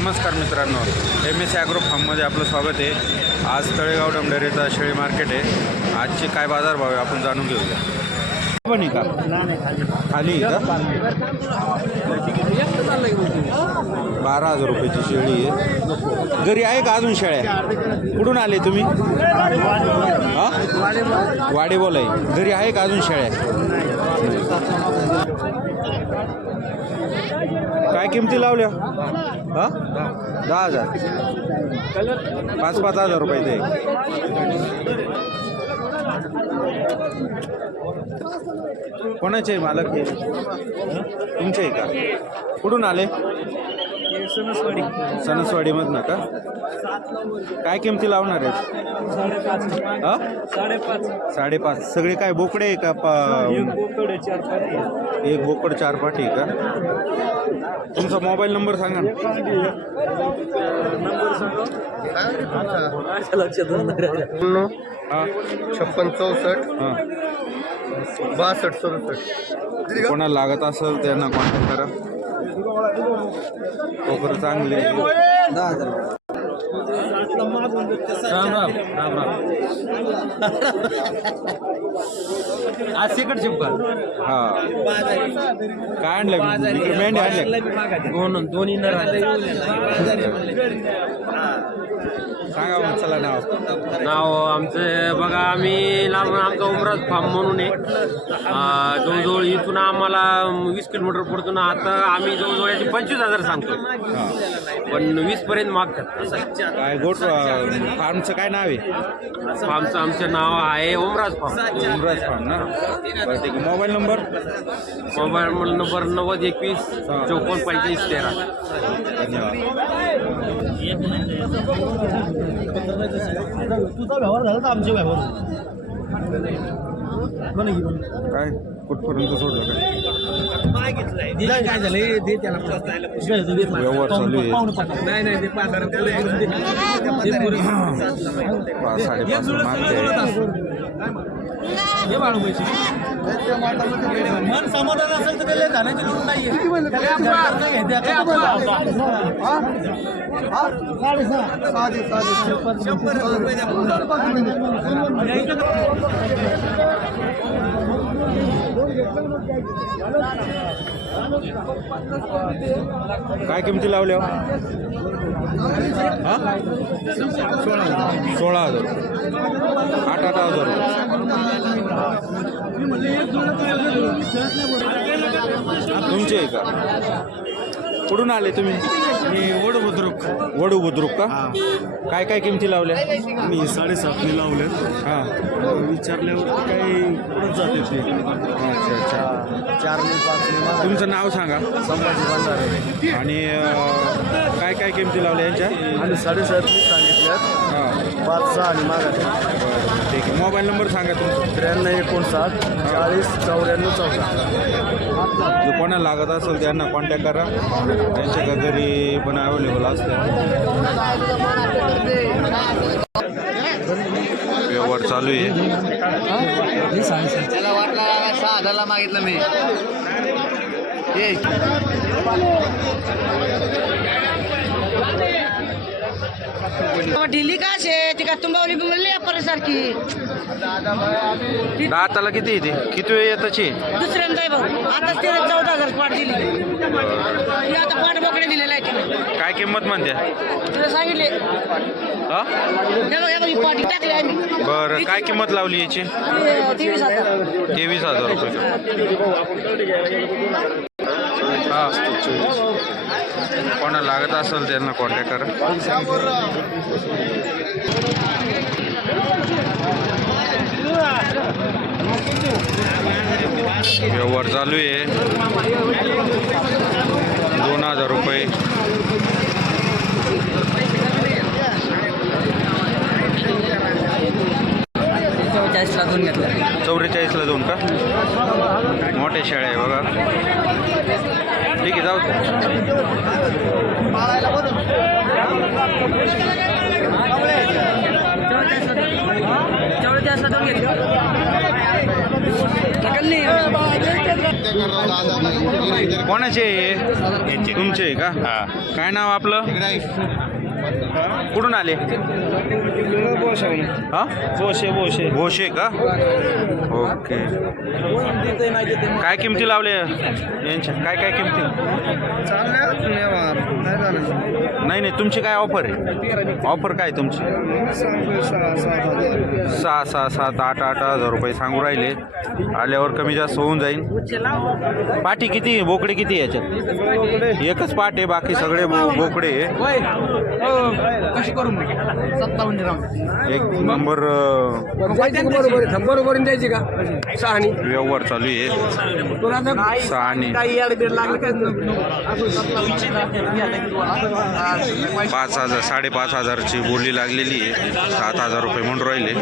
नमस्कार मित्रांनो M S agro फार्ममध्ये आपलं स्वागत आहे. आज तळेगाव डमडरेचा शेळी मार्केट आहे. आजचे काय बाजारभाव आहे आपण जाणून घेऊया. पण आहे का? खाली आहे का? बारा हजार रुपयाची शेळी आहे. घरी आहे का अजून शेळ्या? कुठून आले तुम्ही? हा? आहे. घरी आहे का अजून शेळ्या? काय किमती लावल्या? हा? दहा हजार. पाच पाच हजार रुपये ते. कोणाचे आहे मालक हे? तुमचे आहे का? कुठून आले? सणसवाडी. सणसवाडीमधनं का? काय किमती लावणार आहेत? हा साडेपाच. साडेपाच. सगळे काय बोकडे आहे का एक पा बोकड आहे, चार पाठी एक बोकड चार पाठी आहे का? तुमचा मोबाईल नंबर सांगा ना. नंबर सांगा. माझ्या लक्षात नाही राहिलं. हा. छप्पन चौसष्ट हा. बासष्ट सदुसष्ट कोणाला लागत असेल त्यांना कॉन्टॅक्ट करा. कोकर चांगले राम राम राम राम आज सेकंड शिफ्ट हा. काय आणलं इकडे मेंढ्या आणल्या दोन दोन्ही नर आले सांगा मग चला नाव. नाव आमचं बघा आम्ही लांब आमचा उमराज फार्म म्हणून आहे. अं, जवळजवळ इथून आम्हाला वीस किलोमीटर पडतो ना आता आम्ही जवळजवळ याचे पंचवीस हजार सांगतो पण वीस पर्यंत मागतात काय गोट फार्मचं काय नाव आहे? फार्मचं आमचं नाव आहे ओमराज फार्म. उमराज फार्म ना? बरं ठीक आहे. Mobile number? मोबाईल नंबर नव्वद एकवीस चौपन्न पंच्याऐंशी तेरा. धन्यवाद. तुझा व्यवहार झाला तर आमचे व्यवहार काय? कुठपर्यंत सोडलं काय? काय झालं दे त्याला व्यवहार चालू आहे. नाही नाही ते पाच हजार पाच साडेपाच मागते हे बाळू पैसे मन समाधान असेल तर त्याला जाण्याची नाहीये. आपण नाही शंभर रुपये द्या. काय किमती लावल्या? हो? सोळा हजार. आठ आठ हजार. तुमचे आहे का? कुठून आले तुम्ही? मी वड बुद्रुक. वडू बुद्रुक का? काय काय किमती लावल्या? मी साडेसातने लावले. हां. विचारल्यावर काही पुढे जाते ते अच्छा अच्छा. चार मी पाच मी तुमचं नाव सांगा. संभाजी बंधारे आणि अं, काय काय किमती लावल्या यांच्या? आणि साडेसात हां पाच सहा आणि मागाच्या बरं ठीक आहे मोबाईल नंबर सांगा तुमचा. त्र्याण्णव एकोणसाठ चाळीस चौऱ्याण्णव चौदा. जो कोणाला लागत असेल त्यांना कॉन्टॅक्ट करा. त्यांच्या घरी पण अवेलेबल असते व्यवहार चालू आहे. त्याला वाटला सहा हजारला मागितलं मी. ढिली का शे? ती का तुंबावली बिंबवली सारखी दाताला किती येते किती वेळ येताची? दुसऱ्यांदा आहे आताच तिने चौदा हजार पाठ दिली. आता पाठ बोकडे दिलेला आहे तिने काय किंमत म्हणते? तिला सांगितले. हे? हा बघ हे बघ ही पाठी टाकली आम्ही. बरं काय किंमत लावली याची? ती- तेवीस हजार. तेवीस हजार रुपये. हा कोणाला लागत असेल त्यांना कॉन्टॅक्ट करा. व्यवहार चालू आहे. दोन हजार रुपये. चाळीसला दोन घेतला. चौवेचाळीसला दोन का? मोठ्या शेळ्या आहे बघा. ठीक आहे जाऊ कोणाचे? तुमचे का? काय नाव आपलं? कुठून आले? हा? बोशे बोशे भोशे का? ओके. काय किमती लावले यांच्या? काय काय किमती? नाही नाही तुमची काय ऑफर आहे? ऑफर काय तुमची? सहा सहा सात आठ आठ हजार रुपये सांगू राहिले. आल्यावर कमी जास्त होऊन जाईल पाठी किती आहे? बोकडे किती याच्यात? एकच पाठ आहे बाकी सगळे बो- बोकडे कशी करून सत्तावन्न एक नंबर बरोबर बरोबर द्यायची का? सहानी. व्यवहार चालू आहे. तुला सहा आणि काही अडबीड लागलं पाच हजार साडेपाच हजारची बोली लागलेली आहे. सात हजार रुपये म्हणून राहिले.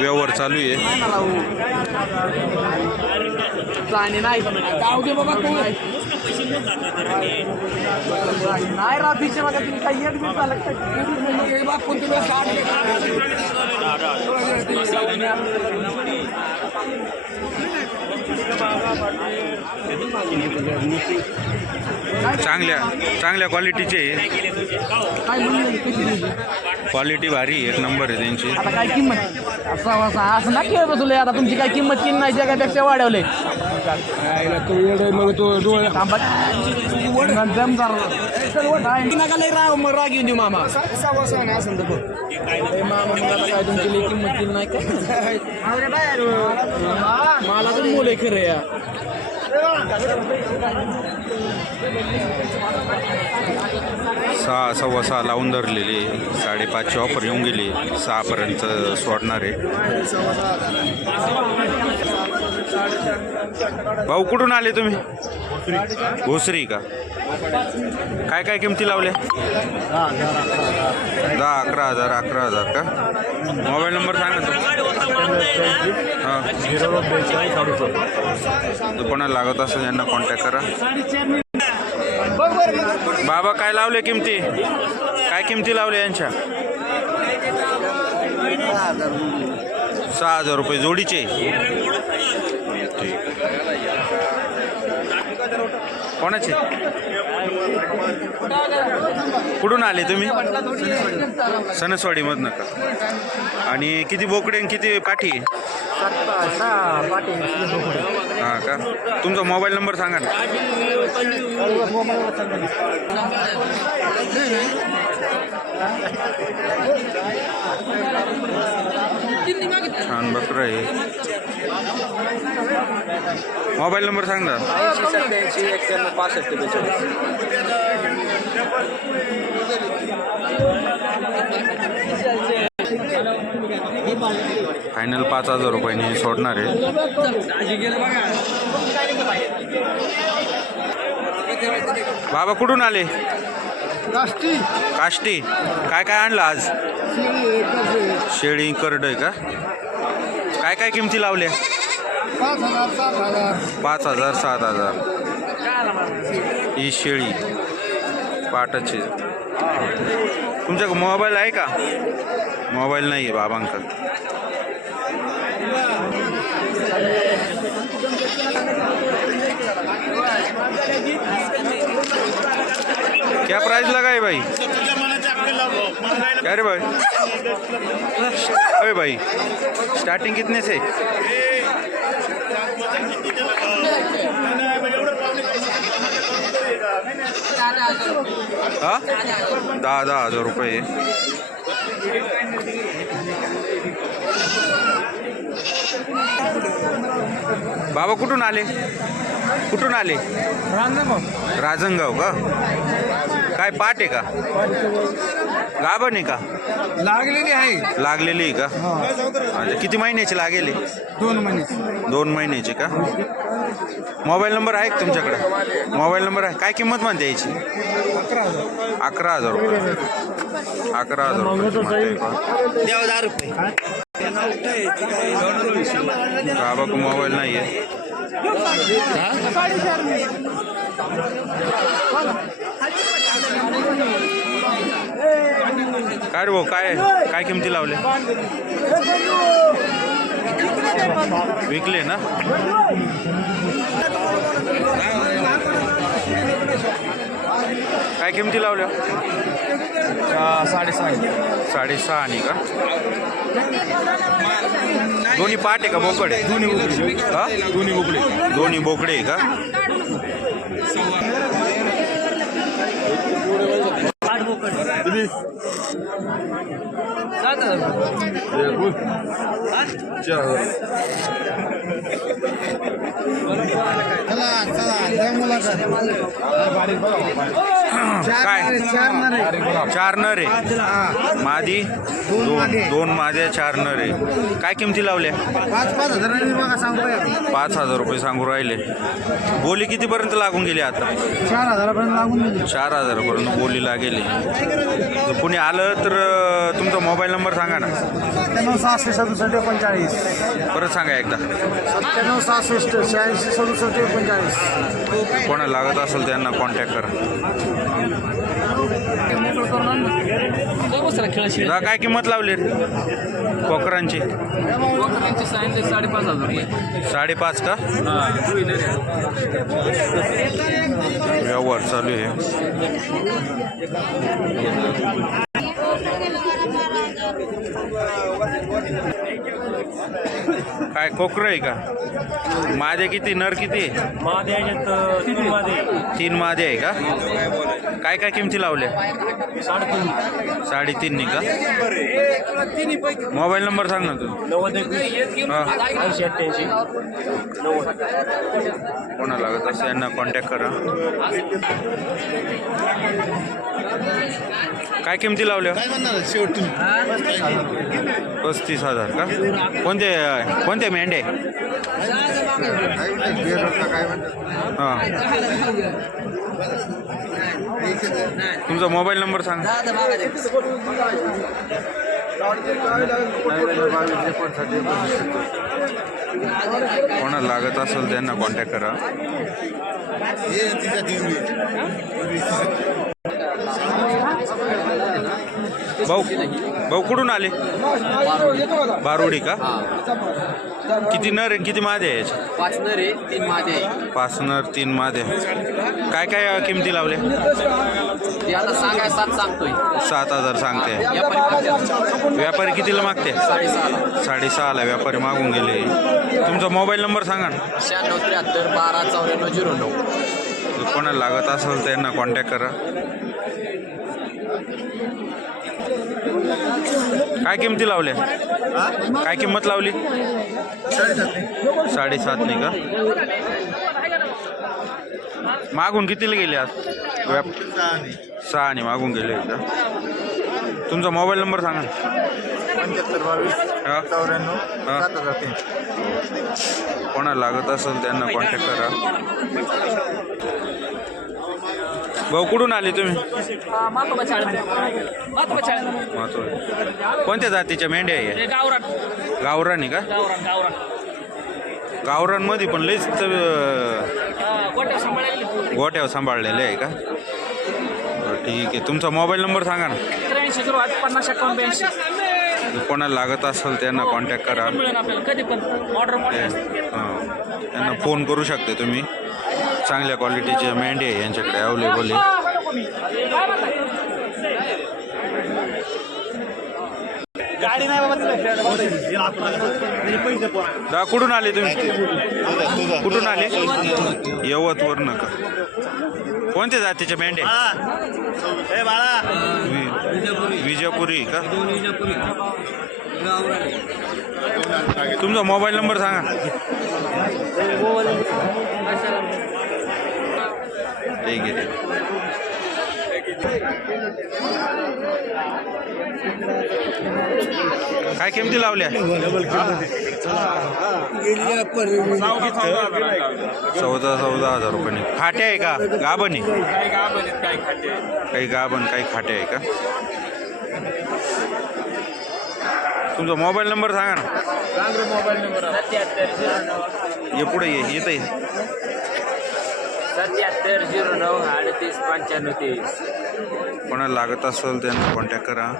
व्यवहार चालू आहे. सहानी नाही. बाबा नाही राव पिक्चर बघा तुम्ही काही अडबीड झालं. कोणती साठ चांगल्या चांगल्या क्वालिटीचे? क्वालिटी भारी आहे, एक नंबर आहे त्यांची आता काय किंमत असं असं असं ना खेळ बसवलंय आता तुमची काय किंमत किन नाही जगापेक्षा वाढवले थांबा. जम जरा. नाही, नका लय राग मग राग येऊन देऊ मामा ए, मामा मग आता काय तुमची लय किंमत नाही काय मला तर मुलं आहे खरं या सहा सव्वा सहा लावून धरलेली आहे. साडेपाचची ऑफर येऊन गेली सहापर्यंत सोडणार आहे भाऊ कुठून आले तुम्ही? भोसरी. का? काय काय किमती लावल्या? दहा अकरा हजार अकरा हजार का? मोबाईल नंबर सांगा तो कोणाला लागत असेल यांना कॉन्टॅक्ट करा. बाबा काय लावले किमती? काय किमती लावले यांच्या? सहा हजार रुपये जोडीचे. कोणाचे? कुठून आले तुम्ही? सणसवाडीमधनं का? आणि किती बोकडे आणि किती पाठी? हां का? तुमचा मोबाईल नंबर सांगा ना. छान बकरं आहे. मोबाईल नंबर सांग ना. फायनल पाच हजार रुपयाने सोडणार आहे. बाबा कुठून आले? काष्टी. काय काय आणलं आज? शेळी करड आहे. का? काय काय किमती लावल्या? पाच हजार सात हजार. ही शेळी. पाटाची. तुमच्याकडे मोबाईल आहे का? मोबाईल नाही आहे बाबांकडे. क्या प्राइस लगा है भाई? क्या रे भाई? अरे भाई स्टार्टिंग कितने से? हा? दहा दहा हजार रुपये। बाबा कुठून आले? कुठून आले? राजनगाव का? काय पाट आहे का? गाभण आहे का? लागलेली आहे. लागलेली आहे का? अच्छा किती महिन्याची लागेल? दोन महिने दोन महिन्याची का? मोबाईल नंबर आहे का तुमच्याकडे? मोबाईल नंबर आहे. काय किंमत म्हणते याची? अकरा हजार रुपये. अकरा हजार रुपये दहा रुपये. बाबा को मोबाईल नाही आहे काय रे भाऊ काय काय किमती लावले विकले ना? काय किमती लावल्या? साडेसहा. साडेसहा आणि का? दोन्ही पाट आहे का बोकड? आहे दोन्ही बोकडे. दोन्ही बोकडे. दोन्ही बोकडे आहे का? चला चला बारीक बघा काय? चार नर. आहे मादी? दोन दोन चार नर. आहे काय किमती लावल्या? पाच हजार बघा सांगतोय पाच हजार रुपये सांगू राहिले. बोली कितीपर्यंत लागून गेली आता? चार हजारापर्यंत लागून गेली. चार हजारापर्यंत बोलीला गेली जर कुणी आलं तर तुमचा मोबाईल नंबर सांगा ना. सत्त्याण्णव सहासष्ट सदुसष्ट एकोणचाळीस. परत सांगा एकदा. सत्त्याण्णव सहासष्ट शहाऐंशी सदुसष्ट एकोणचाळीस. कोणाला लागत असेल त्यांना कॉन्टॅक्ट करा. दादा, काय किंमत लावली? रे? कोकरांची साडेपाच हजार रुपये. साडेपाच का? व्यवहार चालू आहे. काय कोकर आहे का? मादे किती नर किती? मादे तीन मादे. तीन मादे आहे का? काय काय किमती लावल्या? साडेतीन. का? मोबाईल नंबर सांग ना तू. नव्वद ऐंशी अठ्ठ्याऐंशी. नव्वद. कोणाला लागत असं यांना कॉन्टॅक्ट करा. काय किमती लावल्या? पस्तीस हजार का? कोणते कोणते मेंढे? हां. तुमचा मोबाईल नंबर सांग. कोणाला लागत असेल त्यांना कॉन्टॅक्ट करा. भाऊ भाऊ कुठून आले? बारोडी का? किती नर आहे, किती मादे आहे? पाच नर आहे तीन मादे आहे पाच नर तीन मादे काय काय किमती लावल्या ते आता सांगाय सात सांगतोय. सात हजार सांगते. व्यापारी कितीला मागते? साडेसहाला. साडेसहाला व्यापारी मागून गेले. तुमचा मोबाईल नंबर सांगा ना. शहाण्णव त्र्याहत्तर बारा चौऱ्याण्णव झिरो नऊ. कोणाला लागत असेल त्यांना कॉन्टॅक्ट करा. काय किमती लावल्या? काय किंमत लावली? साडेसात नाही का? मागून कितीला गेले आज? व्याप सहा आणि मागून गेले का तुमचा मोबाईल नंबर सांगा पंच्याहत्तर बावीस चौऱ्याण्णव. सात हजार तीन कोणाला लागत असेल त्यांना कॉन्टॅक्ट करा. भाऊ कुठून आले तुम्ही? कोणत्या जातीच्या मेंढ्या आहे गावरान. गावरान आहे का? गावरान गावरान. गावरांमध्ये पण लईच अं, गोट्या सांभाळायला गोट्यावर सांभाळलेले आहे का? बरं, ठीक आहे. तुमचा मोबाईल नंबर सांगा ना. त्र्याऐंशी सुरू आठ पन्नास अकाउंट ब्याऐंशी. जर कोणाला लागत असेल त्यांना कॉन्टॅक्ट करा. मिळेल आपल्याला. कधी पण. ऑर्डर हां त्यांना फोन करू शकते तुम्ही. चांगल्या क्वालिटीचे मेंढे आहे यांच्याकडे अवेलेबल आहे. गाडी नाही दा कुठून आले तुम्ही? कुठून आले? यवतवरनं का? कोणत्या जातीचे मेंढे? विजयपुरी का? तुमचा मोबाईल नंबर सांगा. ठीक आहे काय किमती लावल्या? चौदा चौदा हजार रुपये खाटे आहे का? गाभण आहे? काही गाभण काही खाटे आहे का? तुमचा मोबाईल नंबर सांगा ना. मोबाईल नंबर ये पुढे ये आहे सत्याहत्तर झिरो नऊ अडतीस पंच्याण्णव तेवीस. कोणाला लागत असेल त्यांना कॉन्टॅक्ट करा.